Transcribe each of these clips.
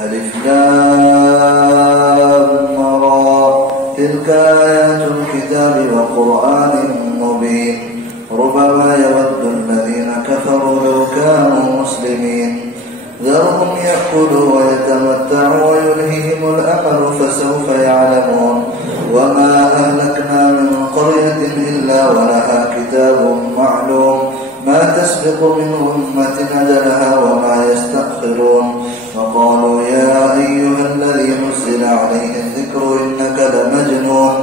ألف لام را تلك آيات الكتاب وقرآن مبين ربما يود الذين كفروا لو كانوا مسلمين ذرهم يأكلوا ويتمتعوا ويلههم الأمل فسوف يعلمون وما أهلكنا من قرية إلا ولها كتاب معلوم ما تسبق من أمة أجلها وما يستأخرون وقالوا يا أيها الذي نزل عليه الذكر إنك لمجنون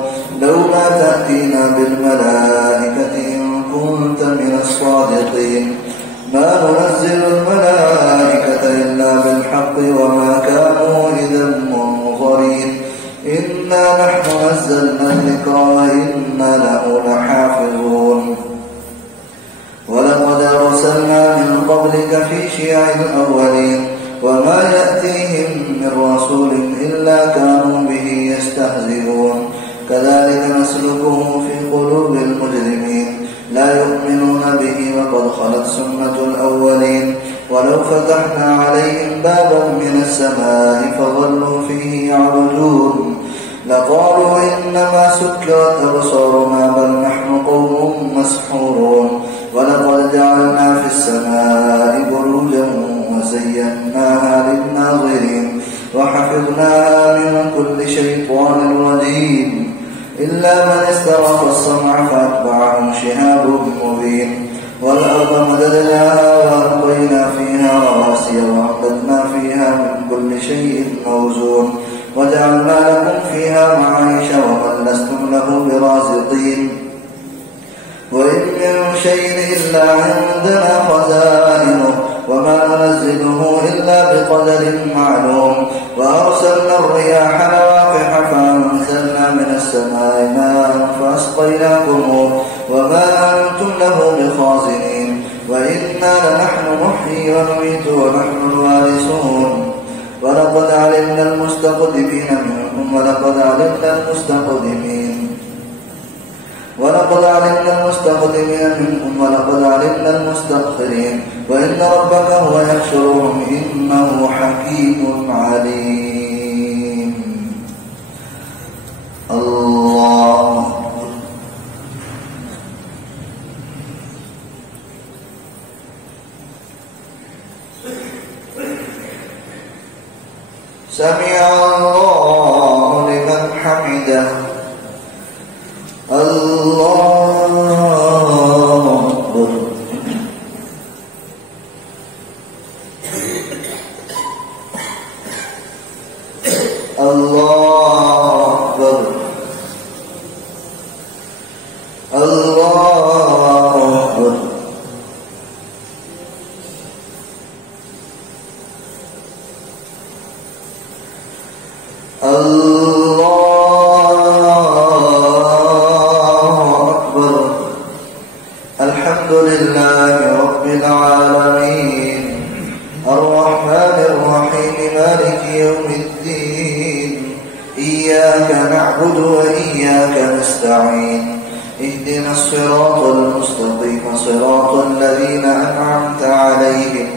لولا تأتينا بالملائكة إن كنت من الصادقين ما ننزل الملائكة إلا بالحق وما كانوا إذا منظرين إنا نحن نزلنا الذكر وإنا له لحافظون ولقد أرسلنا من قبلك في شيع الأولين وما يأتيهم من رسول إلا كانوا به يستهزئون كذلك نسلكه في قلوب المجرمين لا يؤمنون به وقد خلت سنة الأولين ولو فتحنا عليهم بابا من السماء فظلوا فيه يعرجون لقالوا إنما سكرت أبصارنا بل نحن قوم مسحورون ولقد جعلنا في السماء بروجا وزيناها للناظرين وحفظناها من كل شيطان رجيم إلا من استرق السمع فأتبعه شهاب مبين والأرض مددناها وألقينا فيها رواسي وأنبتنا فيها من كل شيء موزون وجعلنا لكم فيها معايش ومن لستم له برازقين وإن من شيء إلا عندنا خزائنه وما ننزله إلا بقدر معلوم وأرسلنا الرياح لواقح فأنزلنا من السماء ماء فأسقيناكم وما أنتم له بخازنين وإنا لنحن نحيي ونميت ونحن الوارثون ولقد علمنا المستقدمين منكم ولقد علمنا المستقدمين ولقد علمنا المستأخرين وإن ربك هو يحشرهم إنه حكيم عليم الله سمع الله لمن حمده الله أكبر الله أكبر الله أكبر الحمد لله رب العالمين الرحمن الرحيم مالك يوم الدين إياك نعبد وإياك نستعين اهدنا الصراط المستقيم صراط الذين أنعمت عليهم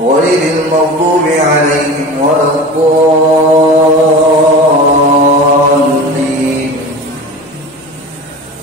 غير المغضوب عليهم ولا الضالين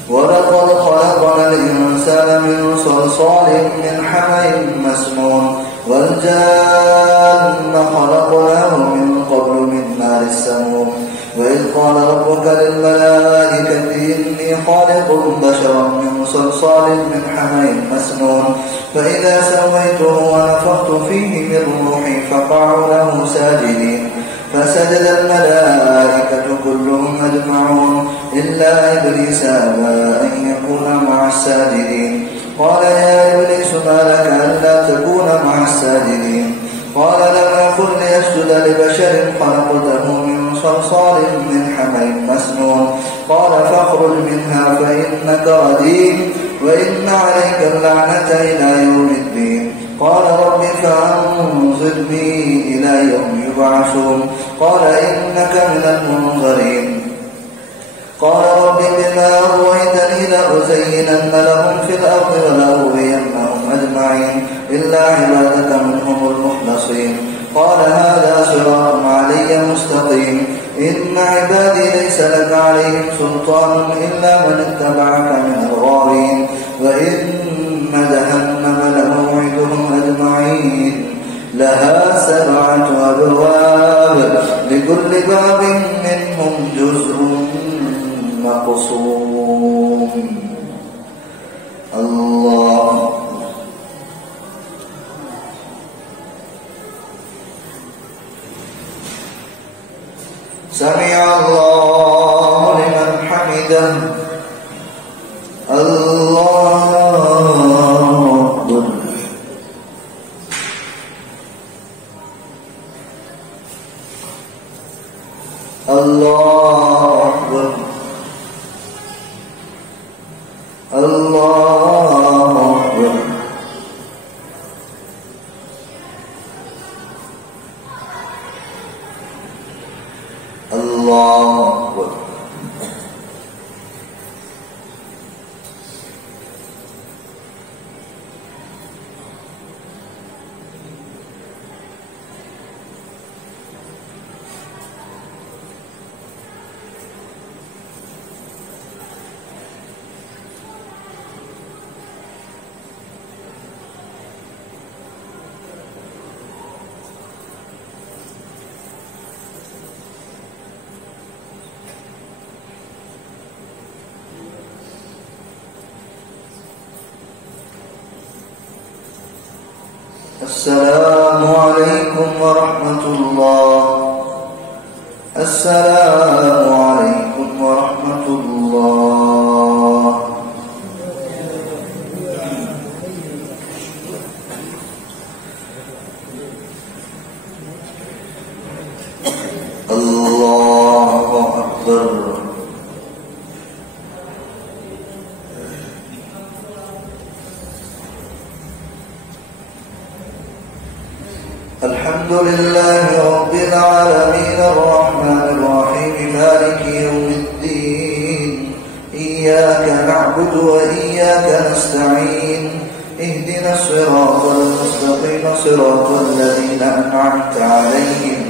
ولقد خلقنا الإنسان من صلصال من حمإ مسنون والجان خلقناه من قبل من نار السموم وإذ قال ربك للملائكة إني خالق بشرا من صلصال من حمإ مسنون فإذا سويته ونفخت فيه من روحي فقعوا له ساجدين فسجد الملائكة كلهم أجمعون إلا إبليس أبى أن يكون مع الساجدين قال يا إبليس ما لك ألا تكون مع الساجدين قال لم يكن ليسجد لبشر خلقته من صلصال من حمإ مسنون قال فاخرج منها فإنك رجيم وإن عليك اللعنة إلى يوم الدين قال رب فأنظرني إلى يوم يبعثون قال إنك من المنظرين قال رب بما أغويتني لأزينن لهم في الأرض ولأغوينهم أجمعين إلا عبادك منهم المخلصين قال هذا صراط المستقيم إن عبادي ليس لك عليهم سلطان إلا من اتبعك من الغاوين وإن جهنم لموعدهم أجمعين لها 7 أبواب لكل باب منهم جزء مقسوم. الله سمع الله لمن حمده. الله أكبر. الله أكبر. الله أكبر. الله أكبر. السلام عليكم ورحمة الله. السلام عليكم ورحمة الله. الله أكبر. الحمد لله رب العالمين الرحمن الرحيم مالك يوم الدين إياك نعبد وإياك نستعين اهدنا الصراط المستقيم صراط الذين أنعمت عليهم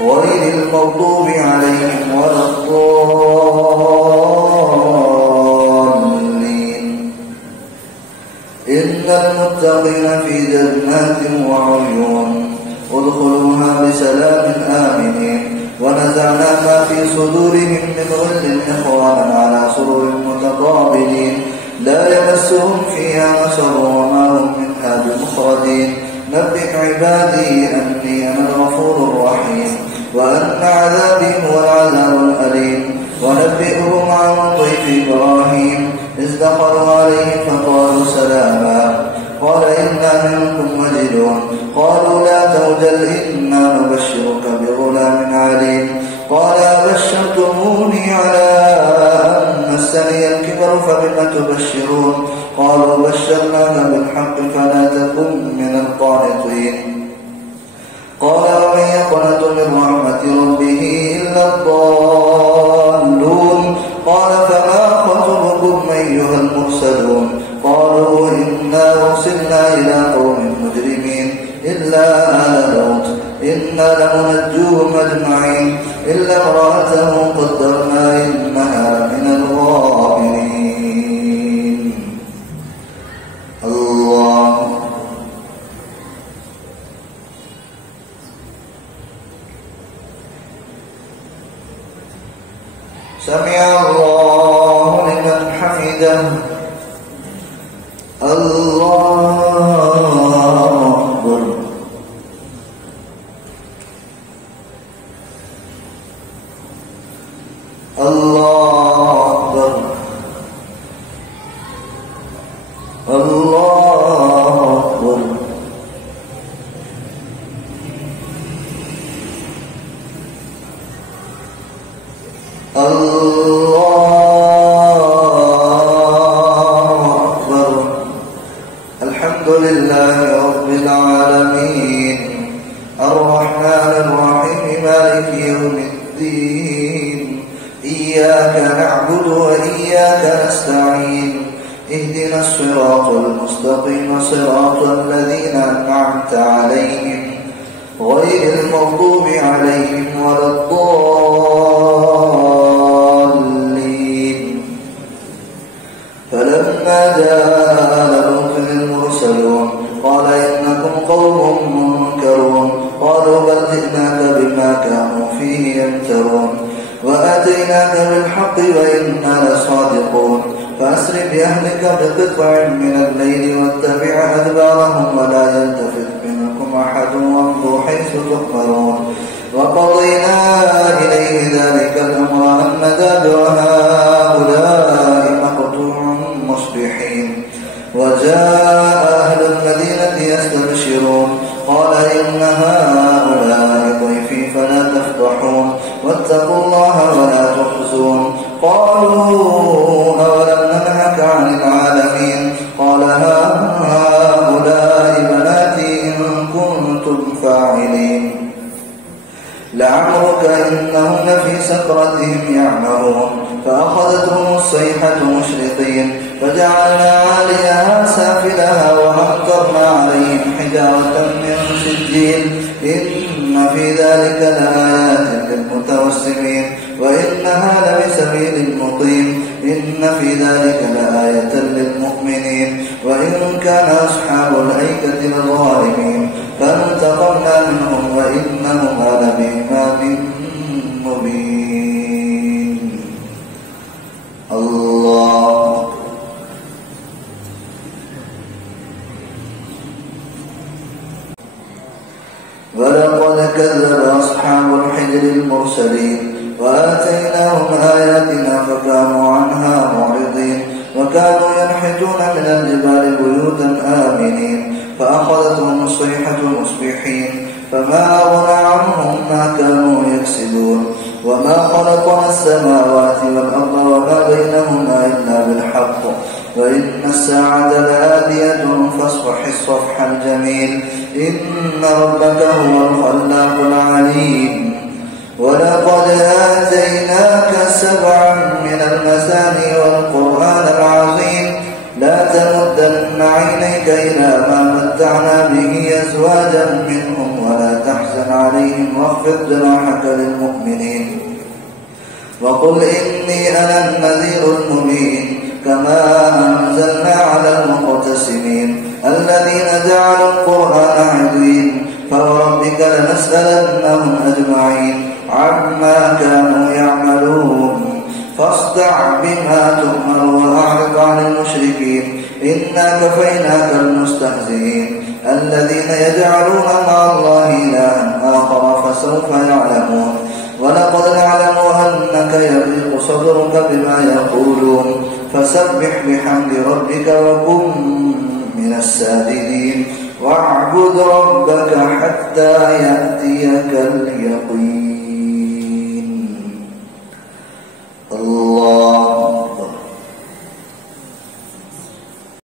غير المغضوب عليهم ولا الضالين. إن المتقين في جنات وعيون ادخلوها بسلام آمنين ونزعنا ما في صدورهم من غل إخوانا على سرر متقابلين لا يمسهم فيها نصب وما هم منها بمخرجين. نبئ عبادي أني أنا الغفور الرحيم وأن عذابي هو العذاب الأليم. ونبئهم عن ضيف إبراهيم إذ دخلوا عليه فقالوا سلاما قال إنا منكم وجلون قالوا لا توجل إنا نبشرك بغلام عليم قال أبشرتموني على أن مسني الكبر فبم تبشرون قالوا بشرناك بالحق فلا تكن من القانطين. قال ومن يقنط من رحمة ربه إلا الضالون. قال فما خطبكم أيها المرسلون قالوا إنا أرسلنا إلى قوم مجرمين إلا آل لوط إنا لمنجوهم أجمعين إلا امرأته قدرنا إنها من الغابرين. الله سمع الله لمن حمده. الله أكبر. الله أكبر. الله أكبر. الحمد لله رب العالمين الرحمن الرحيم مالك يوم الدين إياك نعبد وإياك نستعين اهدنا الصراط المستقيم صراط الذين أنعمت عليهم غير المغضوب عليهم ولا الضالين. فلما جاء لوط المرسلون قال إنكم قوم منكرون قالوا بل جئناك بما كانوا فيه يمترون وآتيناك بالحق وإنا لصادقون فأسر بأهلك بقطع من الليل واتبع أدبارهم ولا يلتفت منكم أحد وامضوا حيث تؤمرون. وقضينا إليه ذلك الأمر أن دابر هؤلاء مقطوع مصبحين. وجاء أهل المدينة يستبشرون قال إن هؤلاء ضيفي فلا تفضحون واتقوا الله ولا تخزون. قالوا أولم ننهك عن العالمين قال هؤلاء بناتي إن كنتم فاعلين. لعمرك إنهم لفي سكرتهم يعمهون فأخذتهم الصيحة مشرقين فجعلنا عاليها سافلها وأمطرنا عليهم حجارة من سجيل إن في ذلك لآيات للمتوسمين وإنها لبسبيل مقيم إن في ذلك لآية للمؤمنين وإن كان أصحاب الأيكة لظالمين فانتقمنا منهم وإنهما لبإمام مبين. الله. ولقد كذب أصحاب الحجر المرسلين وآتيناهم آياتنا فكانوا عنها معرضين وكانوا ينحتون من الجبال بيوتا آمنين فأخذتهم الصيحة مصبحين فما أغنى عنهم ما كانوا يكسبون. وما خلقنا السماوات والأرض وما بينهما إلا بالحق وإن الساعة لآتية فاصفح الصفح الجميل إن ربك هو الخلاق العليم. ولقد آتيناك 7 من المثاني والقرآن العظيم لا تمدن عينيك إلى ما متعنا به أزواجا منهم ولا تحزن عليهم واخفض جناحك للمؤمنين وقل إني أنا النذير المبين. كما أنزلنا على المقتسمين الذين جعلوا القرآن عضين فوربك لنسألنهم أجمعين عما كانوا يعملون. فاصدع بما تؤمر وأعرض عن المشركين إنا كفيناك المستهزئين الذين يجعلون مع الله إلها آخر فسوف يعلمون. ولقد نعلم أنك يضيق صدرك بما يقولون فسبح بحمد ربك وكن من الساجدين واعبد ربك حتى يأتيك اليقين.